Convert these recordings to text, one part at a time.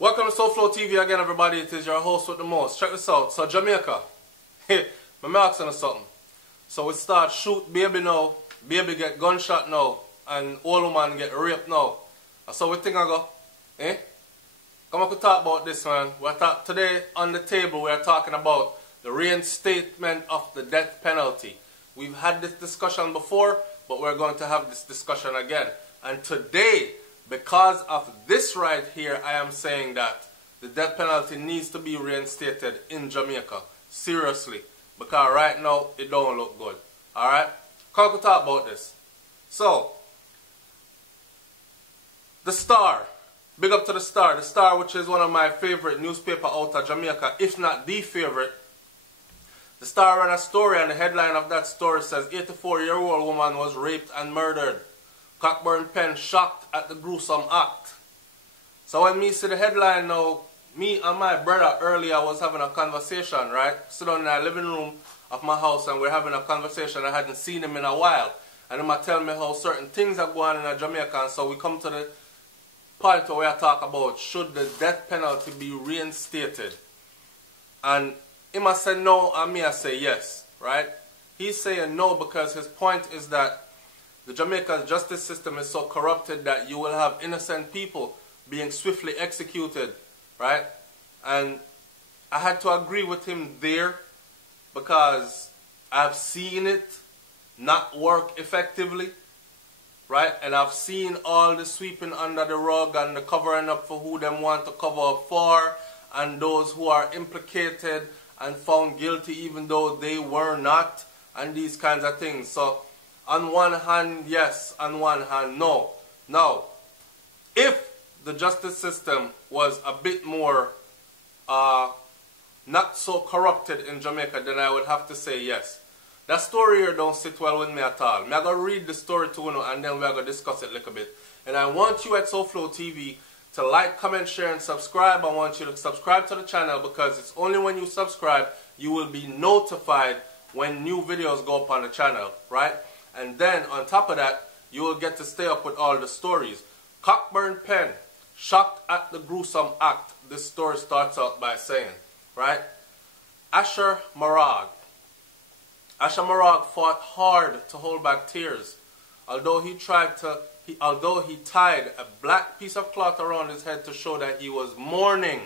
Welcome to SouFLoTV again, everybody. It is your host with the most. Check this out. So Jamaica, my asking you something. So we start shoot baby now, baby get gunshot now, and old woman get raped now. So we think I go, Come on, we talk about this, man. Today on the table we are talking about the reinstatement of the death penalty. We've had this discussion before, but we're going to have this discussion again. And today, because of this right here, I am saying that the death penalty needs to be reinstated in Jamaica. Seriously. Because right now, it don't look good. Alright? Come on, talk about this. So, the Star. Big up to the Star. The Star, which is one of my favorite newspaper out of Jamaica, if not the favorite. The Star ran a story, and the headline of that story says, 84-year-old woman was raped and murdered. Cockburn Pen shocked at the gruesome act. So when me see the headline now, me and my brother earlier was having a conversation, right? Sit down in the living room of my house and we're having a conversation. I hadn't seen him in a while. And he might tell me how certain things are going on in Jamaica. And so we come to the point where I talk about should the death penalty be reinstated. And he must say no and me I say yes, right? He's saying no because his point is that the Jamaican justice system is so corrupted that you will have innocent people being swiftly executed, right? And I had to agree with him there because I've seen it not work effectively, right? And I've seen all the sweeping under the rug and the covering up for who them want to cover up for, and those who are implicated and found guilty even though they were not, and these kinds of things. So on one hand, yes. On one hand, no. Now, if the justice system was a bit more not so corrupted in Jamaica, then I would have to say yes. That story here don't sit well with me at all. I'm going to read the story to you and then we're going to discuss it a little bit. And I want you at SouFLoTV to like, comment, share, and subscribe. I want you to subscribe to the channel because it's only when you subscribe you will be notified when new videos go up on the channel, right? And then, on top of that, you will get to stay up with all the stories. Cockburn Pen, shocked at the gruesome act. This story starts out by saying, right? Asher Marag. Asher Marag fought hard to hold back tears. Although he tied a black piece of cloth around his head to show that he was mourning.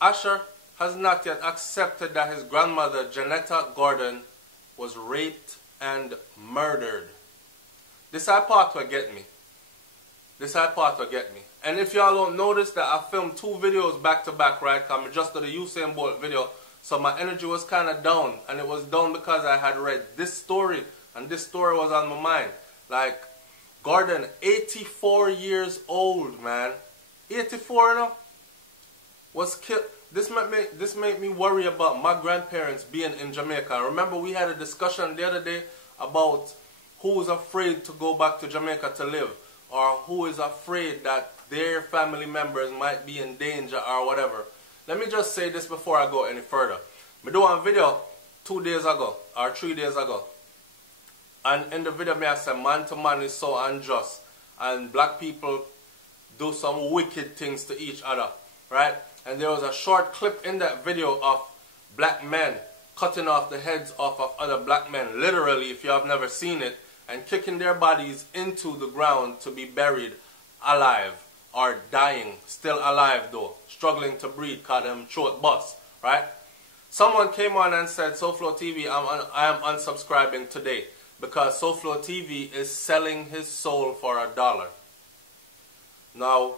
Asher has not yet accepted that his grandmother, Janetta Gordon, was raped and murdered. This part will get me. This part will get me. And if y'all don't notice that I filmed two videos back to back, right? Because I just did a Usain Bolt video. So my energy was kind of down. And it was down because I had read this story. And this story was on my mind. Like, Gordon, 84 years old, man. 84, you know? Was killed. This made me worry about my grandparents being in Jamaica. Remember we had a discussion the other day about who is afraid to go back to Jamaica to live, or who is afraid that their family members might be in danger or whatever. Let me just say this before I go any further. I do a video 2 days ago or 3 days ago, and in the video I said man to man is so unjust and black people do some wicked things to each other, right? And there was a short clip in that video of black men cutting off the heads off of other black men, literally, if you have never seen it, and kicking their bodies into the ground to be buried alive or dying, still alive though, struggling to breathe, called them throat bust, right? Someone came on and said, SouFLoTV, I am unsubscribing today because SouFLoTV is selling his soul for $1. Now,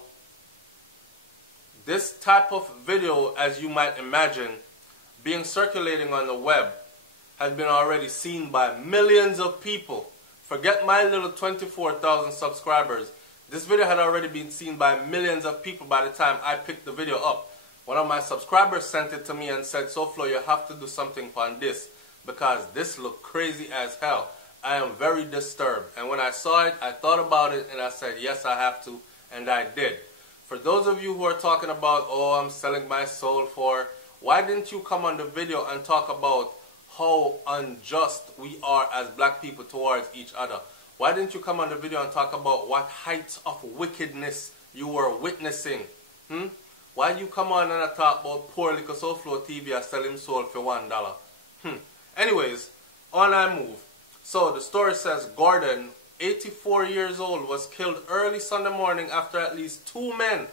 this type of video, as you might imagine, being circulating on the web, has been already seen by millions of people. Forget my little 24,000 subscribers. This video had already been seen by millions of people by the time I picked the video up. One of my subscribers sent it to me and said, SouFlo, you have to do something on this because this looked crazy as hell. I am very disturbed. And when I saw it, I thought about it and I said, yes, I have to. And I did. For those of you who are talking about, oh, I'm selling my soul for, why didn't you come on the video and talk about how unjust we are as black people towards each other? Why didn't you come on the video and talk about what heights of wickedness you were witnessing? Why you come on and talk about poor little SouFLoTV and sell him soul for $1? Anyways, on I move. So the story says Gordon, 84 years old, was killed early Sunday morning after at least two men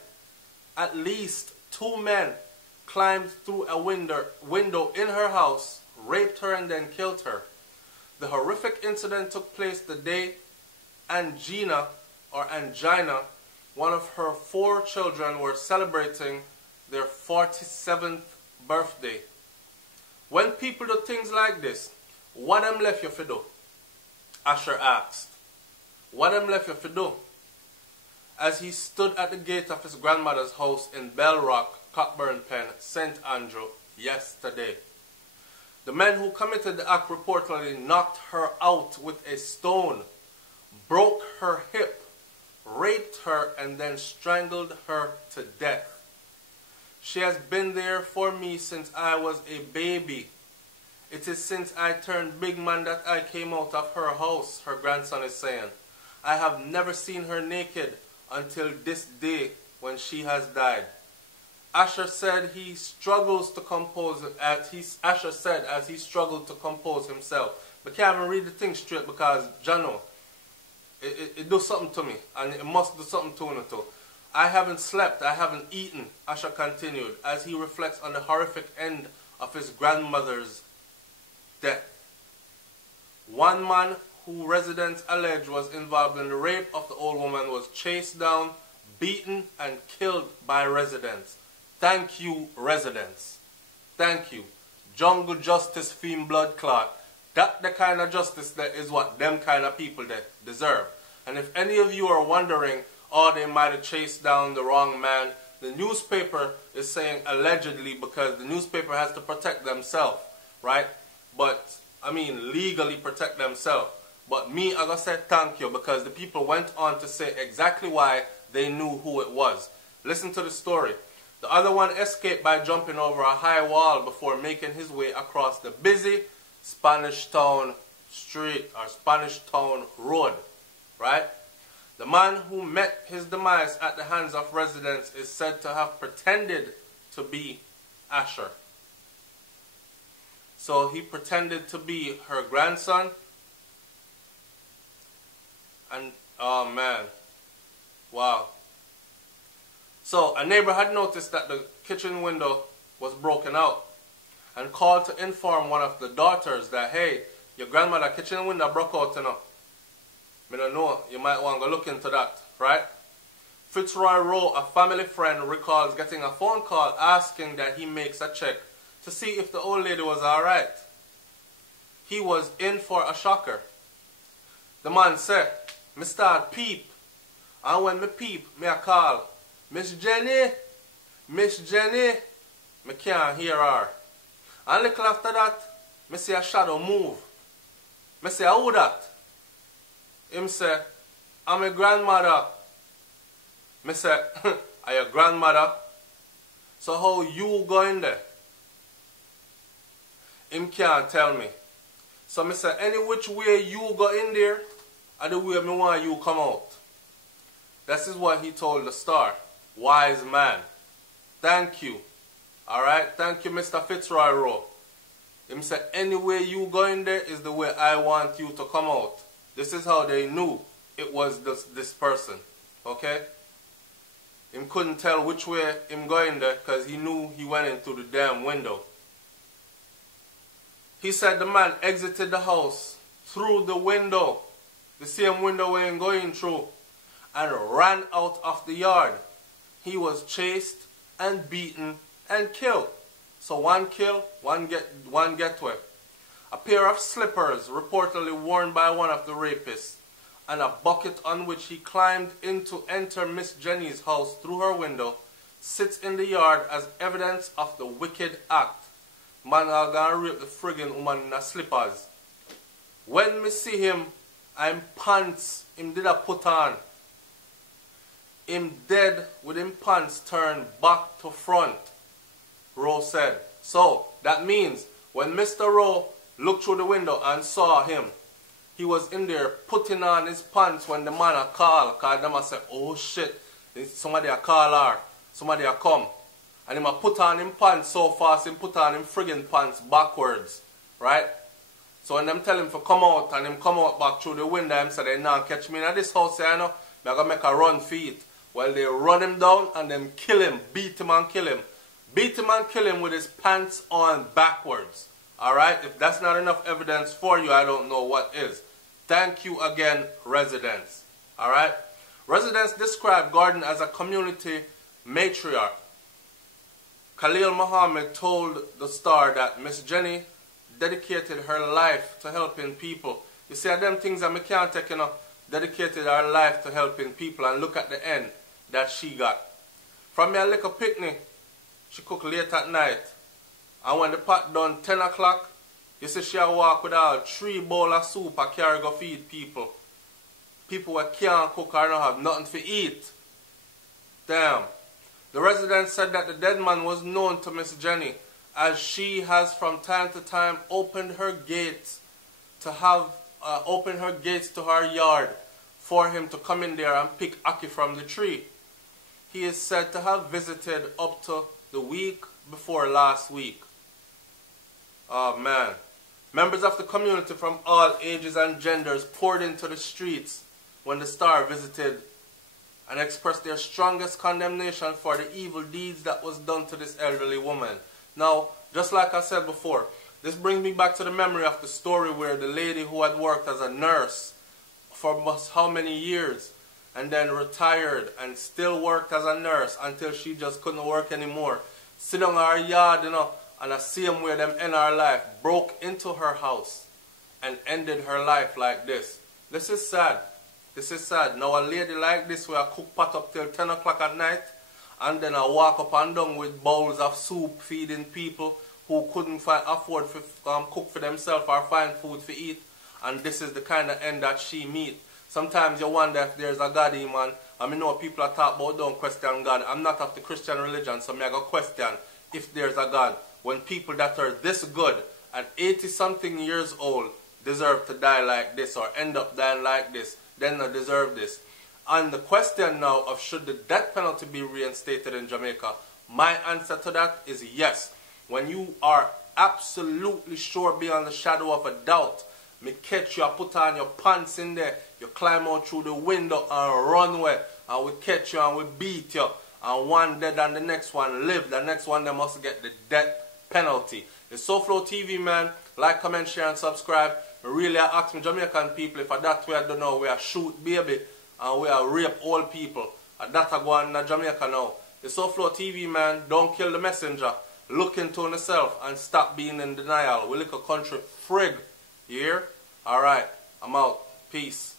climbed through a window in her house, raped her and then killed her. The horrific incident took place the day Angina, one of her 4 children, were celebrating their 47th birthday. When people do things like this, what them left you for do? Asher asked. What them left you for do? As he stood at the gate of his grandmother's house in Bell Rock, Cockburn Pen, St. Andrew, yesterday. The men who committed the act reportedly knocked her out with a stone, broke her hip, raped her, and then strangled her to death. She has been there for me since I was a baby. It is since I turned big man that I came out of her house, her grandson is saying. I have never seen her naked until this day when she has died. Asher said he struggles to compose as he struggled to compose himself. But can't even read the thing straight because Jano, it does something to me, and it must do something to him too. I haven't slept, I haven't eaten, Asher continued, as he reflects on the horrific end of his grandmother's death. One man who residents allege was involved in the rape of the old woman was chased down, beaten, and killed by residents. Thank you, residents. Thank you. Jungle justice, fiend blood clot. That the kind of justice that is what them kind of people that deserve. And if any of you are wondering, oh, they might have chased down the wrong man, the newspaper is saying allegedly because the newspaper has to protect themselves, right? But, I mean, legally protect themselves. But me, I gotta say thank you because the people went on to say exactly why they knew who it was. Listen to the story. The other one escaped by jumping over a high wall before making his way across the busy Spanish Town Street or Spanish Town Road, right? The man who met his demise at the hands of residents is said to have pretended to be Asher. So he pretended to be her grandson. And, oh man, wow. So a neighbor had noticed that the kitchen window was broken out and called to inform one of the daughters that, hey, your grandmother's kitchen window broke out, you know. I don't know, you might want to look into that, right? Fitzroy Rowe, a family friend, recalls getting a phone call asking that he makes a check to see if the old lady was alright. He was in for a shocker. The man said, me start peep, and when me peep, me a call, Miss Jenny, me can't hear her. And little after that, me see a shadow move. Me say, who that? Him say, I'm a grandmother. Me say, are your grandmother? So how you going there? Him can't tell me. So me say, any which way you go in there, are the way me want you come out. This is what he told the Star. Wise man. Thank you. Alright? Thank you, Mr. Fitzroy Rowe. Him say, any way you go in there is the way I want you to come out. This is how they knew it was this person. Okay? Him couldn't tell which way him going there because he knew he went in through the damn window. He said the man exited the house through the window, the same window where he going through, and ran out of the yard. He was chased and beaten and killed. So one kill, one get away. A pair of slippers reportedly worn by one of the rapists and a bucket on which he climbed in to enter Miss Jenny's house through her window sits in the yard as evidence of the wicked act. Man are gonna rape the friggin' woman in her slippers. When me see him, I'm pants him did a put on. Him dead with him pants turned back to front, Rowe said. So, that means when Mr. Rowe looked through the window and saw him, he was in there putting on his pants when the man a call, because them a say, oh shit, somebody a call her, somebody a come. and him a put on him pants so fast, him put on him friggin' pants backwards, right? So when them tell him to come out, and him come out back through the window, him say they not catch me in this house, you know, me gonna make a run for it. Well, they run him down and then kill him, beat him and kill him. Beat him and kill him with his pants on backwards. Alright, if that's not enough evidence for you, I don't know what is. Thank you again, residents. Alright? Residents describe Gordon as a community matriarch. Khalil Muhammad told the Star that Miss Jenny dedicated her life to helping people. You see, them things that I can't take, you know, dedicated her life to helping people, and look at the end that she got. From your little picnic, she cooked late at night. And when the pot done 10 o'clock, you see she walk with all 3 bowls of soup and carry go feed people. People who can't cook or don't have nothing to eat. Damn. The residents said that the dead man was known to Miss Jenny, as she has from time to time opened her gates to her yard for him to come in there and pick ackee from the tree. He is said to have visited up to the week before last week. Oh man. Members of the community from all ages and genders poured into the streets when the Star visited and expressed their strongest condemnation for the evil deeds that was done to this elderly woman. Now, just like I said before, this brings me back to the memory of the story where the lady who had worked as a nurse for how many years, and then retired and still worked as a nurse until she just couldn't work anymore, sit on her yard, you know, and I see them where them end her life, broke into her house and ended her life like this. This is sad. This is sad. Now a lady like this where I cook pot up till 10 o'clock at night, and then I walk up and down with bowls of soup feeding people who couldn't afford to cook for themselves or find food to eat. And this is the kind of end that she meet. Sometimes you wonder if there's a God, man. I mean, know people are talk about don't question God. I'm not of the Christian religion, so I go question if there's a God. When people that are this good at 80-something years old deserve to die like this or end up dying like this, then they deserve this. And the question now of should the death penalty be reinstated in Jamaica, my answer to that is yes. When you are absolutely sure beyond the shadow of a doubt, me catch you, I put on your pants in there, you climb out through the window and run away, and we catch you and we beat you, and one dead and the next one live, the next one they must get the death penalty. It's SouFLoTV, man. Like, comment, share and subscribe. I really ask me Jamaican people if that way I don't know, we are shoot baby and we are rape old people. And that I go on in Jamaica now. It's SouFLoTV, man. Don't kill the messenger. Look into yourself and stop being in denial. We look a country frig. You hear? Alright, I'm out. Peace.